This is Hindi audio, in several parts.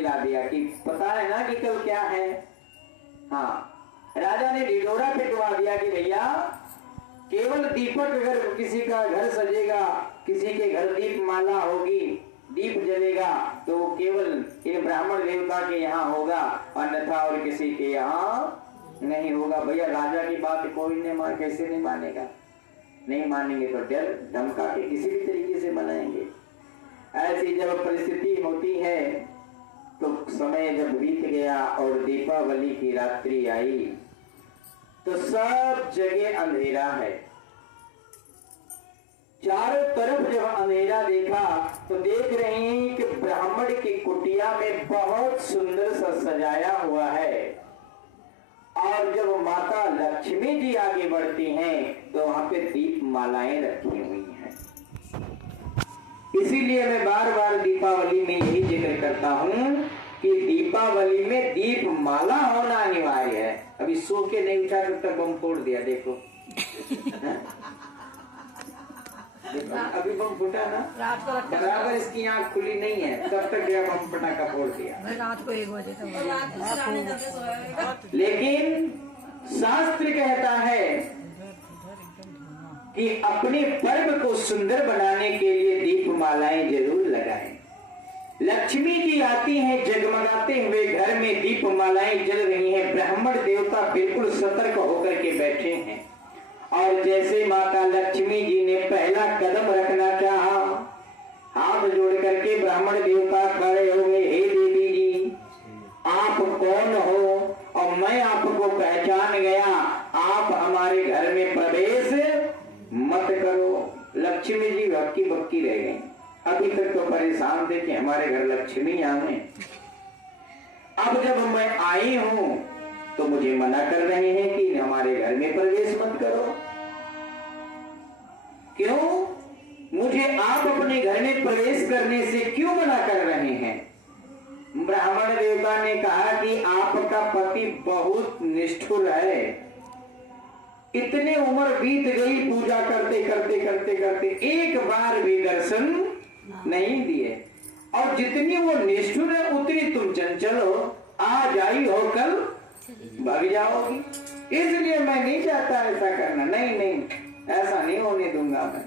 दिला दिया कि पता है ना कि कल क्या है। हाँ, राजा ने ढिढोरा पिटवा दिया कि भैया केवल दीपक, अगर किसी का घर सजेगा, किसी के घर दीप माला होगी, दीप जलेगा, तो वो केवल इन ब्राह्मण देवता के यहाँ होगा, अन्यथा और किसी के यहाँ नहीं होगा। भैया राजा की बात कोई नहीं कैसे नहीं मानेगा? नहीं मानेंगे तो डर धमका के किसी भी तरीके से बनाएंगे। ऐसी जब परिस्थिति होती है तो समय जब बीत गया और दीपावली की रात्रि आई तो सब जगह अंधेरा है। चारों तरफ जब अंधेरा देखा तो देख रहे हैं कि ब्राह्मण की कुटिया में बहुत सुंदर सा सजाया हुआ है। और जब माता लक्ष्मी जी आगे बढ़ती हैं तो वहां पे दीप मालाएं रखी हुई हैं। इसीलिए मैं बार बार दीपावली में यही जिक्र करता हूं कि दीपावली में दीप माला होना अनिवार्य है। अभी सो के नहीं उठा तब तक बम फोड़ दिया, देखो अभी बम फूटा ना, बराबर इसकी आंख खुली नहीं है तब तक गया बम पटाखा फोड़ दिया। रात को 1 बजे तक। लेकिन शास्त्र कहता है कि अपने पर्व को सुंदर बनाने के लिए दीप मालाएं जरूर लगाएं। लक्ष्मी जी आती हैं, जगमगाते हुए घर में दीप मालाएं जल रही हैं। ब्राह्मण देवता बिल्कुल सतर्क होकर के बैठे हैं। और जैसे माता लक्ष्मी जी ने पहला कदम रखना चाहा, हाथ जोड़ करके ब्राह्मण देवता खड़े हो गए। हे देवी जी, आप कौन हो? और मैं आपको पहचान गया, आप हमारे घर में प्रवेश मत करो। लक्ष्मी जी हक्की बक्की रह गई। अभी तक तो परेशान थे कि हमारे घर लक्ष्मी आए, अब जब मैं आई हूं तो मुझे मना कर रहे हैं कि हमारे घर में प्रवेश मत करो। क्यों? मुझे आप अपने घर में प्रवेश करने से क्यों मना कर रहे हैं? ब्राह्मण देवता ने कहा कि आपका पति बहुत निष्ठुर है। इतने उम्र बीत गई पूजा करते करते करते करते, एक बार भी दर्शन नहीं दिए। और जितनी वो निष्ठुर है उतनी तुम चंचल हो, आज आई हो कल भाग जाओगी। इसलिए मैं नहीं चाहता ऐसा करना। नहीं नहीं, ऐसा नहीं होने दूंगा मैं।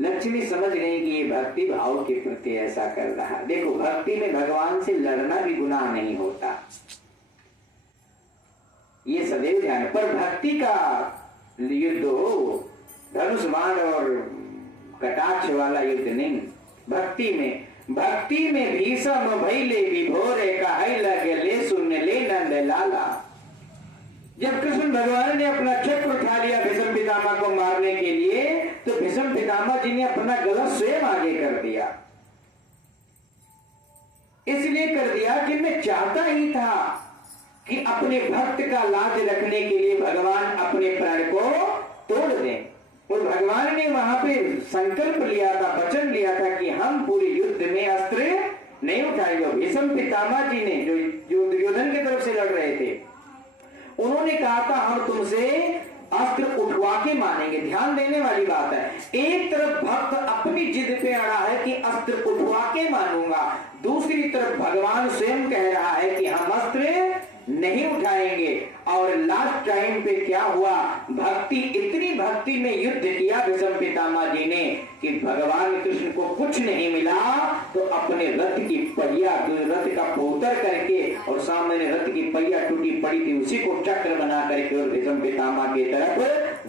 लक्ष्मी समझ गई कि ये भक्ति भाव के प्रति ऐसा कर रहा। देखो, भक्ति में भगवान से लड़ना भी गुनाह नहीं होता, ये सदैव ध्यान। पर भक्ति का युद्ध हो, धनुष बाण और कटाक्ष वाला युद्ध नहीं। भक्ति में भीषम भइले विभोरे कहै लगले सुन ले नंद लाला। जब कृष्ण भगवान ने अपना चक्र उठा लिया भीष्म पितामह को मारने के लिए, तो भीष्म पितामह जी ने अपना गला स्वयं आगे कर दिया। इसलिए कर दिया कि मैं चाहता ही था कि अपने भक्त का लाज रखने के लिए भगवान अपने प्राण को तोड़ दें। और भगवान ने वहां पे संकल्प लिया था, वचन लिया था कि हम पूरे युद्ध में अस्त्र नहीं उठाएंगे। भीष्म पितामह जी ने जो दुर्योधन की तरफ से लड़ रहे थे, उन्होंने कहा था हम तुमसे अस्त्र उठवा के मानेंगे। ध्यान देने वाली बात है, एक तरफ भक्त अपनी जिद पे अड़ा है कि अस्त्र उठवा के मानूंगा, दूसरी तरफ भगवान स्वयं कह रहा है कि हम अस्त्र नहीं उठाएंगे। और लास्ट टाइम पे क्या हुआ, इतनी भक्ति में युद्ध किया भीष्म पितामह जी ने कि भगवान कृष्ण को कुछ नहीं मिला, तो अपने रथ की पहिया, रथ का पोतर करके, और सामने रथ की पहिया टूटी पड़ी थी, उसी को चक्र बना करके और भीष्म पितामह की तरफ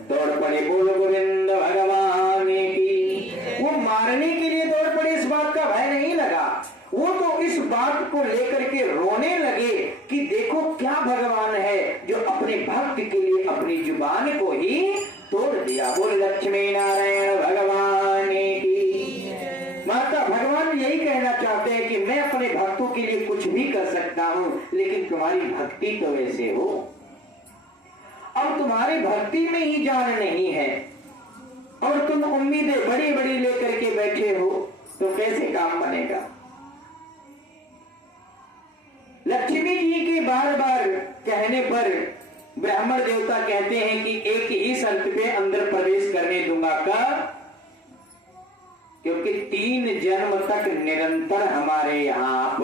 दौड़ पड़े। बोलो गोविंद भगवान की। वो मारने के लिए दौड़ पड़े, इस बात का भय नहीं लगा। वो तो इस बात को लेकर के रोने लगे कि देखो क्या भगवान है जो अपने भक्त के लिए अपनी जुबान को ही तोड़ दिया। बोल लक्ष्मी नारायण भगवान की। माता भगवान यही कहना चाहते हैं कि मैं अपने भक्तों के लिए कुछ भी कर सकता हूं, लेकिन तुम्हारी भक्ति तो वैसे हो, और तुम्हारी भक्ति में ही जान नहीं है, और तुम उम्मीदें बड़ी बड़ी लेकर के बैठे हो, तो कैसे काम बनेगा। लक्ष्मी जी के बार बार कहने पर ब्राह्मण देवता कहते हैं कि एक ही शर्त पे अंदर प्रवेश करने दूंगा। कब? क्योंकि 3 जन्म तक निरंतर हमारे यहाँ आप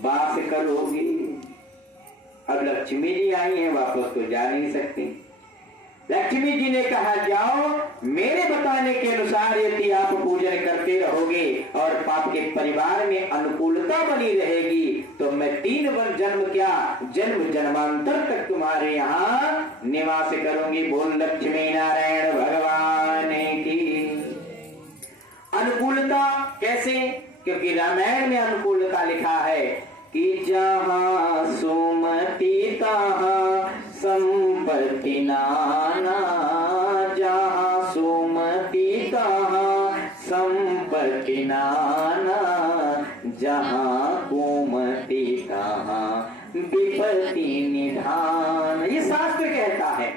वास करोगे। अब लक्ष्मी जी आई हैं, वापस तो जा नहीं सकती। लक्ष्मी जी ने कहा जाओ, मेरे बताने के अनुसार यदि आप पूजन करते रहोगे और आपके परिवार में अनुकूलता बनी रहेगी तो मैं 3 जन्म क्या जन्म जन्मांतर तक तुम्हारे यहाँ निवास करूंगी। बोल लक्ष्मी नारायण भगवान की। अनुकूलता कैसे? क्योंकि रामायण में अनुकूलता लिखा है कि जहाँ सुमति तहाँ संपत्ति नाना, जहाँ सुमति तहाँ संपत्ति नाना, जहाँ कुमति तहाँ विपत्ति निधान। ये शास्त्र कहता है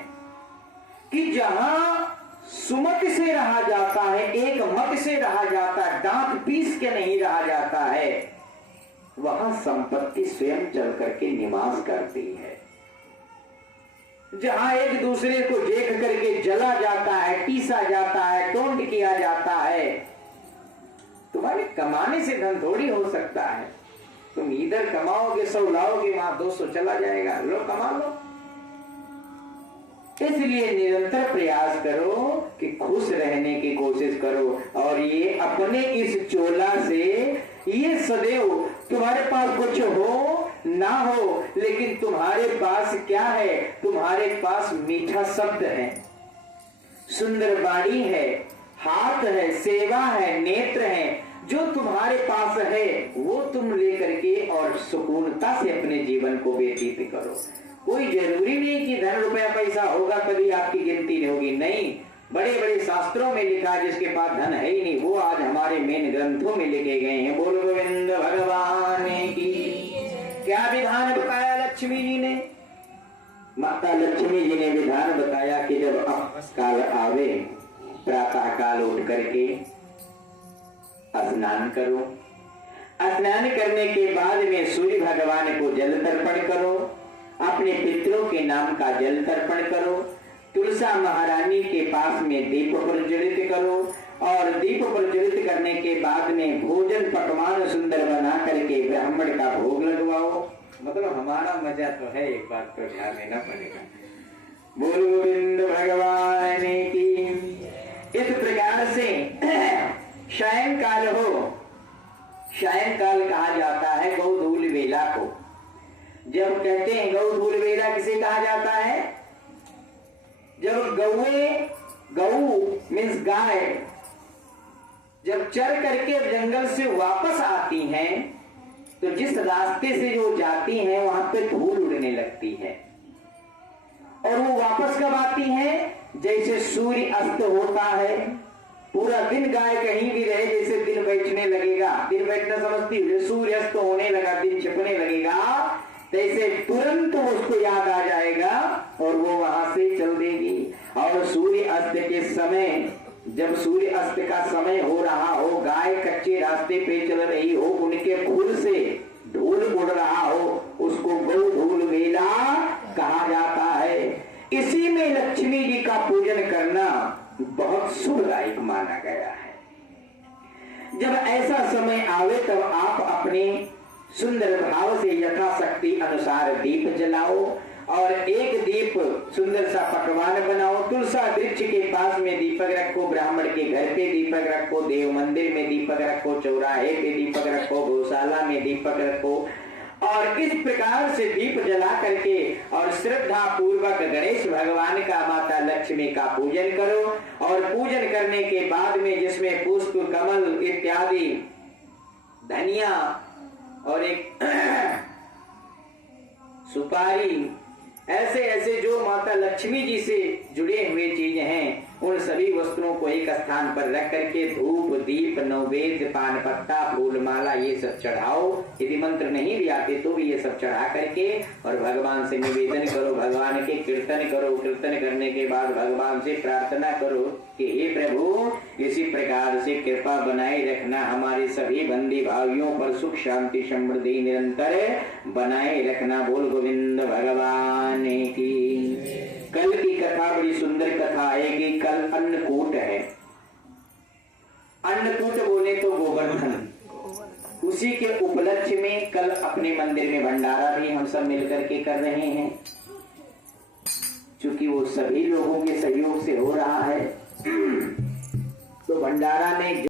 कि जहाँ सुमति से रहा जाता है, एक मत से रहा जाता है, दांत पीस के नहीं रहा जाता है, वहां संपत्ति स्वयं चल करके निवास करती है। जहां एक दूसरे को देख करके जला जाता है, टीसा जाता है, टोंड किया जाता है, तुम्हारे कमाने से धन थोड़ी हो सकता है। तुम इधर कमाओगे 100 लाओगे, वहां 200 चला जाएगा, लो कमा लो। इसलिए निरंतर प्रयास करो कि खुश रहने की कोशिश करो। और ये अपने इस चोला से ये सदैव तुम्हारे पास कुछ हो ना हो, लेकिन तुम्हारे पास क्या है? तुम्हारे पास मीठा शब्द है, सुंदर वाणी है, हाथ है, सेवा है, नेत्र है। जो तुम्हारे पास है वो तुम लेकर के और सुकूनता से अपने जीवन को व्यतीत करो। कोई जरूरी नहीं कि धन रुपया पैसा होगा तभी आपकी गिनती होगी, नहीं। बड़े बड़े शास्त्रों में लिखा है जिसके पास धन है ही नहीं, वो आज हमारे मेन ग्रंथों में लिखे गए हैं। बोल गोविंद भगवान की। क्या विधान बताया लक्ष्मी जी ने? माता लक्ष्मी जी ने विधान बताया कि जब काल आवे, प्रातः काल उठ करके स्नान करो। स्नान करने के बाद में सूर्य भगवान को जल तर्पण करो, अपने पितरों के नाम का जल तर्पण करो, तुलसा महारानी के पास में दीप प्रज्वलित करो और दीप प्रज्वलित करने के बाद में भोजन पकवान सुंदर बना करके ब्राह्मण का भोग लगवाओ। मतलब हमारा मजा तो है, एक बात तो ध्यान देना पड़ेगा। बोल गोविंद भगवान की। इस प्रकार से सायंकाल हो, सायंकाल कहा जाता है गौधूल वेला को। जब कहते हैं गौधूल वेला किसे कहा जाता है? जब गऊ मीन्स गाय जब चर करके जंगल से वापस आती हैं तो जिस रास्ते से जो जाती हैं वहां पे धूल उड़ने लगती है। और वो वापस कब आती हैं? जैसे सूर्य अस्त होता है। पूरा दिन गाय कहीं भी रहे, जैसे दिन बैठने लगेगा, दिन बैठना समझती है, सूर्य अस्त होने लगा, दिन छिपने लगेगा, तैसे तुरंत उसको याद आ जाएगा और वो वहां से चल देगी। और सूर्य अस्त के समय, जब सूर्य अस्त का समय हो रहा हो, गाय कच्चे रास्ते पे चल रही हो, उनके खुर से धूल उड़ रहा हो, उसको गौधूल वेला कहा जाता है। इसी में लक्ष्मी जी का पूजन करना बहुत शुभदायक माना गया है। जब ऐसा समय आवे तब आप अपने सुंदर भाव से यथाशक्ति अनुसार दीप जलाओ और एक दीप सुंदर सा पकवान बनाओ। तुलसा वृक्ष के पास में दीपक रखो, ब्राह्मण के घर पे दीपक रखो, देव मंदिर में दीपक रखो, चौराहे पे दीपक रखो, गौशाला में दीपक रखो। और इस प्रकार से दीप जला करके और श्रद्धा पूर्वक गणेश भगवान का, माता लक्ष्मी का पूजन करो। और पूजन करने के बाद में जिसमें पुष्प, कमल इत्यादि, धनिया और एक सुपारी, ऐसे ऐसे जो माता लक्ष्मी जी से जुड़े हुए चीज हैं, उन सभी वस्त्रों को एक स्थान पर रख करके धूप, दीप, नैवेद्य, पान पत्ता, फूल माला ये सब चढ़ाओ। यदि मंत्र नहीं भी आते तो भी ये सब चढ़ा करके और भगवान से निवेदन करो, भगवान के कीर्तन करो। कीर्तन करने के बाद भगवान से प्रार्थना करो कि हे प्रभु, इसी प्रकार से कृपा बनाए रखना, हमारे सभी बंदी भाइयों पर सुख शांति समृद्धि निरंतर बनाए रखना। बोल गोविंद भगवान की। कल की कथा बड़ी सुंदर कथा आएगी। कल अन्नकूट है। अन्नकूट बोले तो गोवर्धन, उसी के उपलक्ष्य में आजकल अपने मंदिर में भंडारा भी हम सब मिलकर के कर रहे हैं, क्योंकि वो सभी लोगों के सहयोग से हो रहा है। तो भंडारा में